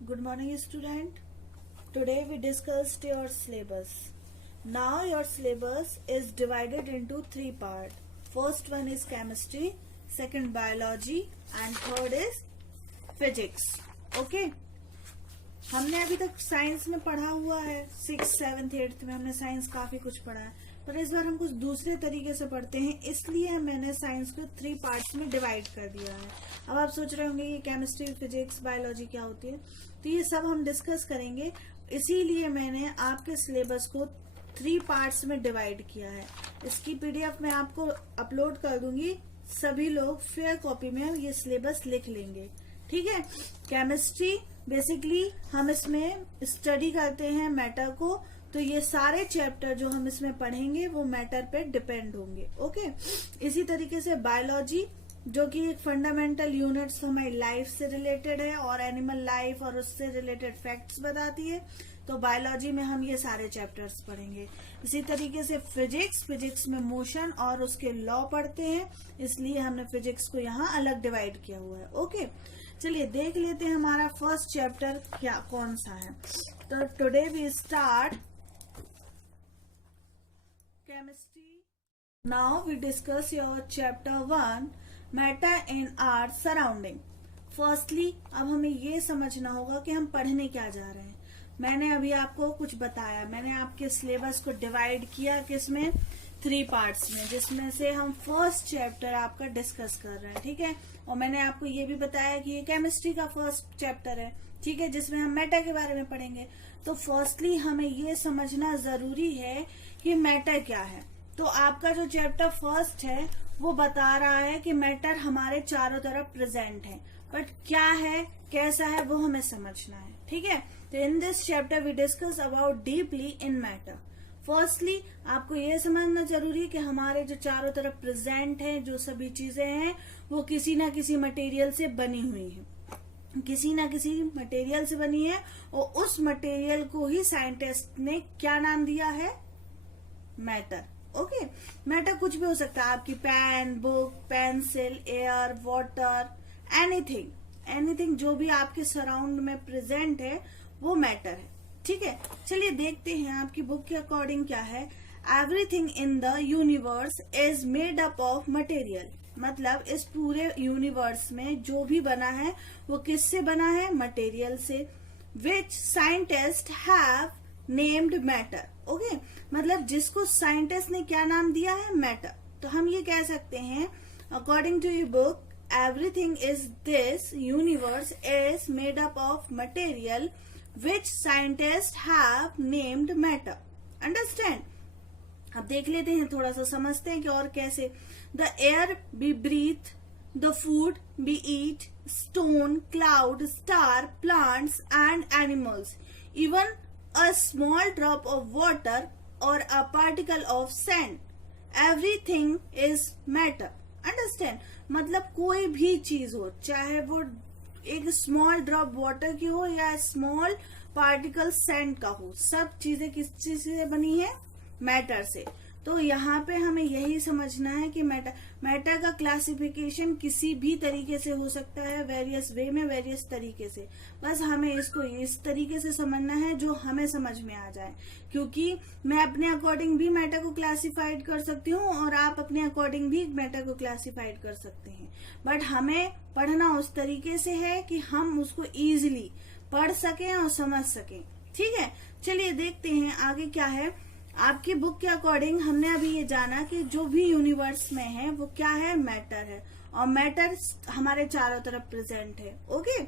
Good morning, student. Today we discussed your syllabus. Now your syllabus is divided into three parts. First one is chemistry, second biology, and third is physics. Okay? हमने अभी तक science में पढ़ा हुआ है, 6th, 7th, 8th में हमने science काफी कुछ पढ़ा है, पर इस बार हम कुछ दूसरे तरीके से पढ़ते हैं, इसलिए मैंने साइंस को 3 पार्ट्स में डिवाइड कर दिया है। अब आप सोच रहे होंगे ये केमिस्ट्री, फिजिक्स, बायोलॉजी क्या होती है, तो ये सब हम डिस्कस करेंगे। इसीलिए मैंने आपके सिलेबस को 3 पार्ट्स में डिवाइड किया है। इसकी पीडीएफ मैं आपको अपलोड कर दूंगी, सभी लोग फेयर कॉपी में ये सिलेबस लिख लेंगे, ठीक है। केमिस्ट्री बेसिकली हम इसमें स्टडी करते हैं मैटर को, तो ये सारे चैप्टर जो हम इसमें पढ़ेंगे वो मैटर पे डिपेंड होंगे, ओके। इसी तरीके से बायोलॉजी, जो कि एक फंडामेंटल यूनिट्स हमारी लाइफ से रिलेटेड है और एनिमल लाइफ और उससे रिलेटेड फैक्ट्स बताती है, तो बायोलॉजी में हम ये सारे चैप्टर्स पढ़ेंगे। इसी तरीके से फिजिक्स में मोशन और उसके लॉ पढ़ते हैं, इसलिए हमने फिजिक्स को यहाँ अलग डिवाइड किया हुआ है, ओके। चलिए देख लेते हैं हमारा फर्स्ट चैप्टर क्या कौन सा है। तो today we start chemistry. Now we discuss your chapter 1 matter in our surrounding. Firstly अब हमें ये समझना होगा कि हम पढ़ने क्या जा रहे हैं। मैंने अभी आपको कुछ बताया, मैंने आपके सिलेबस को डिवाइड किया किसमें, 3 पार्ट्स में, जिसमें से हम फर्स्ट चैप्टर आपका डिस्कस कर रहे हैं, ठीक है। और मैंने आपको ये भी बताया कि ये केमिस्ट्री का फर्स्ट चैप्टर है, ठीक है, जिसमें हम मैटर के बारे में पढ़ेंगे। तो फर्स्टली हमें ये समझना जरूरी है कि मैटर क्या है। तो आपका जो चैप्टर फर्स्ट है वो बता रहा है कि मैटर हमारे चारों तरफ प्रेजेंट है, बट क्या है, कैसा है, वो हमें समझना है, ठीक है। तो in this chapter we discuss about deeply in matter. Firstly आपको ये समझना जरूरी है कि हमारे जो चारों तरफ प्रेजेंट है जो सभी चीजें हैं वो किसी ना किसी मटेरियल से बनी हुई है, किसी ना किसी मटेरियल से बनी है, और उस मटेरियल को ही साइंटिस्ट ने क्या नाम दिया है, मैटर, ओके। मैटर कुछ भी हो सकता है, आपकी pen, book, pencil, air, water, anything जो भी आपके सराउंड में प्रेजेंट है वो मैटर है, ठीक है। चलिए देखते हैं आपकी बुक के अकॉर्डिंग क्या है। Everything in the universe is made up of material, मतलब इस पूरे यूनिवर्स में जो भी बना है वो किससे बना है, मटेरियल से, which scientist have named matter, okay. मतलब जिसको साइंटिस्ट ने क्या नाम दिया है, मैटर। तो हम ये कह सकते हैं according to your book, everything is this universe is made up of material which scientists have named matter. Understand? अब देख लेते हैं, थोड़ा सा समझते हैं कि और कैसे। The air we breathe, the food we eat, stone, cloud, star, plants and animals, even a small drop of water or a particle of sand, everything is matter. Understand? मतलब कोई भी चीज हो, चाहे वो एक स्मॉल ड्रॉप वाटर की हो या स्मॉल पार्टिकल सैंड का हो, सब चीजें किस चीज से बनी है, मैटर से। तो यहाँ पे हमें यही समझना है कि मैटर का क्लासिफिकेशन किसी भी तरीके से हो सकता है, वेरियस वे में, वेरियस तरीके से। बस हमें इसको इस तरीके से समझना है जो हमें समझ में आ जाए, क्योंकि मैं अपने अकॉर्डिंग भी मैटर को क्लासिफाइड कर सकती हूँ और आप अपने अकॉर्डिंग भी मैटर को क्लासिफाइड कर सकते हैं, बट हमें पढ़ना उस तरीके से है कि हम उसको इजिली पढ़ सकें और समझ सकें, ठीक है। चलिए देखते हैं आगे क्या है। आपकी बुक के अकॉर्डिंग हमने अभी ये जाना कि जो भी यूनिवर्स में है वो क्या है, मैटर है, और मैटर हमारे चारों तरफ प्रेजेंट है, ओके।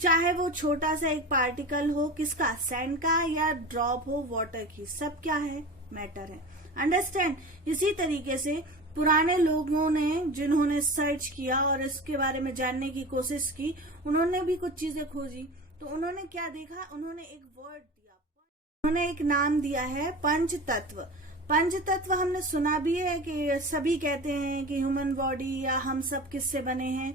चाहे वो छोटा सा एक पार्टिकल हो, किसका, सैंड का, या ड्रॉप हो वाटर की, सब क्या है, मैटर है। अंडरस्टैंड? इसी तरीके से पुराने लोगों ने जिन्होंने सर्च किया और इसके बारे में जानने की कोशिश की, उन्होंने भी कुछ चीजें खोजी, तो उन्होंने क्या देखा, उन्होंने एक वर्ड दिया, उन्होंने एक नाम दिया है पंच तत्व। पंच तत्व हमने सुना भी है कि सभी कहते हैं कि ह्यूमन बॉडी या हम सब किससे बने हैं,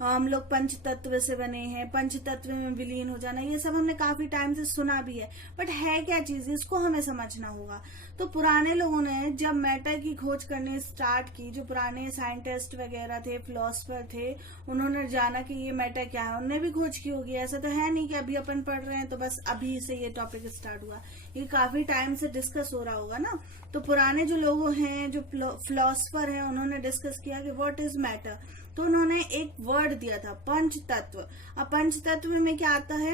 हम लोग पंच तत्व से बने हैं, पंच तत्व में विलीन हो जाना, ये सब हमने काफी टाइम से सुना भी है, बट है क्या चीज, इसको हमें समझना होगा। तो पुराने लोगों ने जब मैटर की खोज करनी स्टार्ट की, जो पुराने साइंटिस्ट वगैरह थे, फिलोसफर थे, उन्होंने जाना कि ये मैटर क्या है, उन्होंने भी खोज की होगी। ऐसा तो है नहीं कि अभी अपन पढ़ रहे हैं तो बस अभी से ये टॉपिक स्टार्ट हुआ, ये काफी टाइम से डिस्कस हो रहा होगा ना। तो पुराने जो लोग हैं, जो फिलोसफर हैं, उन्होंने डिस्कस किया कि व्हाट इज मैटर। तो उन्होंने एक वर्ड दिया था, पंच तत्व। अब पंच तत्व में क्या आता है,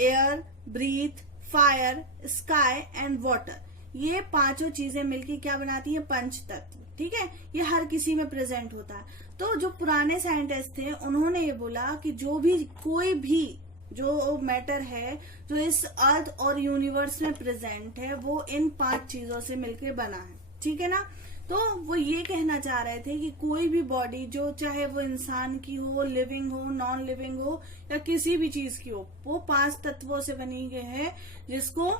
air, breath, fire, sky and water. ये पांचों चीजें मिलकर क्या बनाती हैं, पंच तत्व। ठीक है, ये हर किसी में प्रेजेंट होता है। तो जो पुराने साइंटिस्ट थे, उन्होंने ये बोला कि जो भी कोई भी जो मैटर है जो इस अर्थ और यूनिवर्स में प्रेजेंट है, वो इन 5 चीजों से मिलकर बना है। ठीक है ना। तो वो ये कहना चाह रहे थे कि कोई भी बॉडी, जो चाहे वो इंसान की हो, लिविंग हो, नॉन लिविंग हो, या किसी भी चीज की हो, वो 5 तत्वों से बनी गई है, जिसको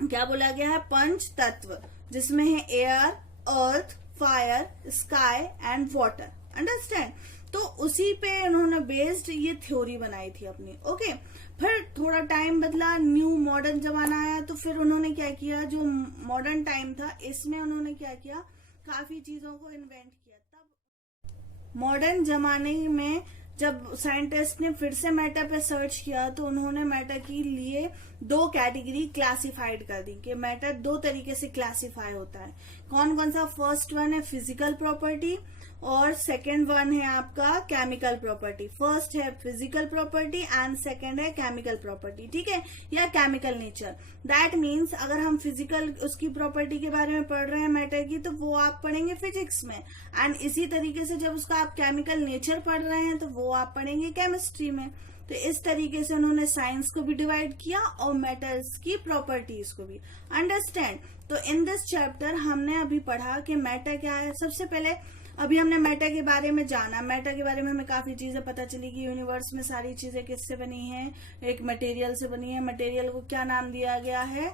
क्या बोला गया है, पंच तत्व, जिसमें है air, earth, fire, sky and water. Understand. तो उसी पे उन्होंने बेस्ड ये थ्योरी बनाई थी अपनी। ओके, फिर थोड़ा टाइम बदला, न्यू मॉडर्न जमाना आया, तो फिर उन्होंने क्या किया, जो मॉडर्न टाइम था इसमें उन्होंने क्या किया, काफी चीजों को इन्वेंट किया। तब मॉडर्न जमाने में जब साइंटिस्ट ने फिर से मैटर पे सर्च किया, तो उन्होंने मैटर के लिए 2 कैटेगरी क्लासिफाइड कर दी कि मैटर 2 तरीके से क्लासिफाई होता है। कौन कौन सा, फर्स्ट वन है फिजिकल प्रॉपर्टी और सेकेंड वन है आपका केमिकल प्रॉपर्टी। फर्स्ट है फिजिकल प्रॉपर्टी एंड सेकेंड है केमिकल प्रॉपर्टी। ठीक है, या केमिकल नेचर। दैट मीन्स अगर हम फिजिकल उसकी प्रॉपर्टी के बारे में पढ़ रहे हैं मैटर की, तो वो आप पढ़ेंगे फिजिक्स में, एंड इसी तरीके से जब उसका आप केमिकल नेचर पढ़ रहे हैं तो वो आप पढ़ेंगे केमिस्ट्री में। तो इस तरीके से उन्होंने साइंस को भी डिवाइड किया और मैटर्स की प्रॉपर्टीज को भी। अंडरस्टैंड। तो इन दिस चैप्टर हमने अभी पढ़ा कि मैटर क्या है। सबसे पहले अभी हमने मैटर के बारे में जाना, मैटर के बारे में हमें काफी चीजें पता चली कि यूनिवर्स में सारी चीजें किससे बनी हैं, एक मटेरियल से बनी है। मटेरियल को क्या नाम दिया गया है,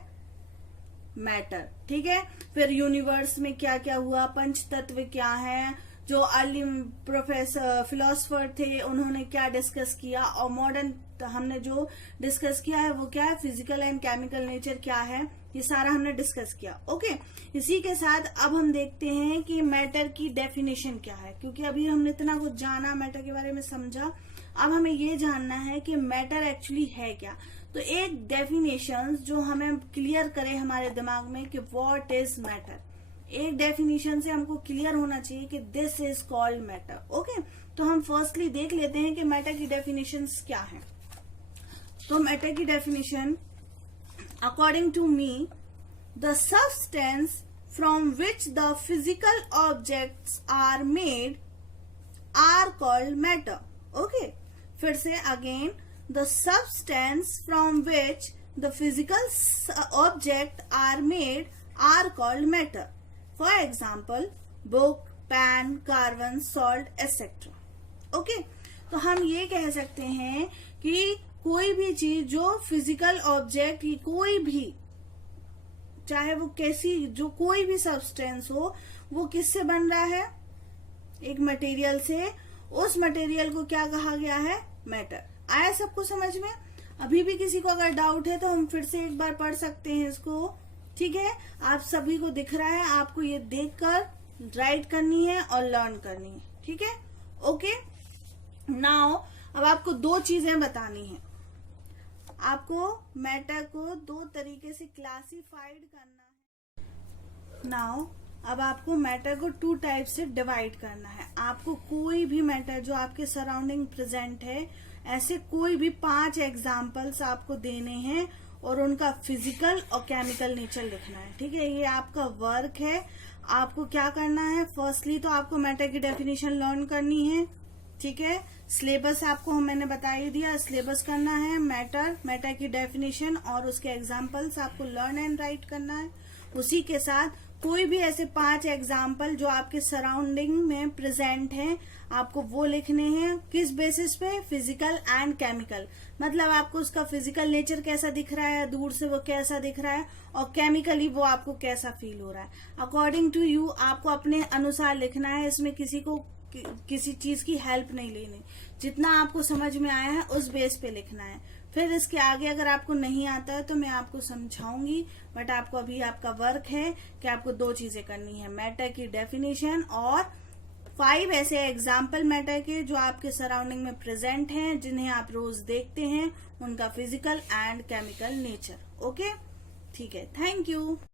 मैटर। ठीक है, फिर यूनिवर्स में क्या क्या हुआ, पंच तत्व क्या है, जो अर्ली प्रोफेसर फिलोसफर थे उन्होंने क्या डिस्कस किया, और मॉडर्न हमने जो डिस्कस किया है वो क्या है, फिजिकल एंड केमिकल नेचर क्या है, ये सारा हमने डिस्कस किया। ओके, इसी के साथ अब हम देखते हैं कि मैटर की डेफिनेशन क्या है, क्योंकि अभी हमने इतना कुछ जाना, मैटर के बारे में समझा, अब हमें ये जानना है कि मैटर एक्चुअली है क्या। तो एक डेफिनेशन जो हमें क्लियर करे हमारे दिमाग में कि व्हाट इज मैटर, एक डेफिनेशन से हमको क्लियर होना चाहिए कि this is called matter. Okay, तो हम फर्स्टली देख लेते हैं कि मैटर की डेफिनेशंस क्या है। तो मैटर की definition, according to me, the substance from which the physical objects are made are called matter. Okay, फिर से again, the substance from which the physical object are made are called matter. For example, book, pen, carbon, salt, etc. Okay, तो हम ये कह सकते हैं कि कोई भी चीज जो फिजिकल ऑब्जेक्ट की, कोई भी, चाहे वो कैसी, जो कोई भी सब्सटेंस हो, वो किससे बन रहा है, एक मटेरियल से। उस मटेरियल को क्या कहा गया है, मैटर। आया सबको समझ में। अभी भी किसी को अगर डाउट है तो हम फिर से एक बार पढ़ सकते हैं इसको। ठीक है, आप सभी को दिख रहा है, आपको ये देखकर राइट करनी है और लर्न करनी है। ठीक है, ओके। नाउ अब आपको 2 चीजें बतानी है। आपको मैटर को 2 तरीके से क्लासिफाइड करना है। नाउ अब आपको मैटर को 2 टाइप से डिवाइड करना है। आपको कोई भी मैटर जो आपके सराउंडिंग प्रेजेंट है, ऐसे कोई भी 5 एग्जाम्पल्स आपको देने हैं और उनका फिजिकल और केमिकल नेचर लिखना है। ठीक है, ये आपका वर्क है। आपको क्या करना है, फर्स्टली तो आपको मैटर की डेफिनेशन लर्न करनी है। ठीक है, सिलेबस आपको मैंने बता ही दिया, सिलेबस करना है, मैटर की डेफिनेशन और उसके एग्जाम्पल्स आपको लर्न एंड राइट करना है। उसी के साथ कोई भी ऐसे 5 एग्जाम्पल जो आपके सराउंडिंग में प्रेजेंट हैं, आपको वो लिखने हैं। किस बेसिस पे, फिजिकल एंड केमिकल। मतलब आपको उसका फिजिकल नेचर कैसा दिख रहा है, दूर से वो कैसा दिख रहा है, और केमिकली वो आपको कैसा फील हो रहा है। अकॉर्डिंग टू यू आपको अपने अनुसार लिखना है। इसमें किसी को किसी चीज की हेल्प नहीं लेनी, जितना आपको समझ में आया है उस बेस पे लिखना है। फिर इसके आगे अगर आपको नहीं आता है तो मैं आपको समझाऊंगी, बट आपको अभी आपका वर्क है कि आपको 2 चीजें करनी है, मैटर की डेफिनेशन और 5 ऐसे एग्जाम्पल मैटर के जो आपके सराउंडिंग में प्रेजेंट हैं, जिन्हें आप रोज देखते हैं, उनका physical and chemical nature. Okay, ठीक है, थैंक यू।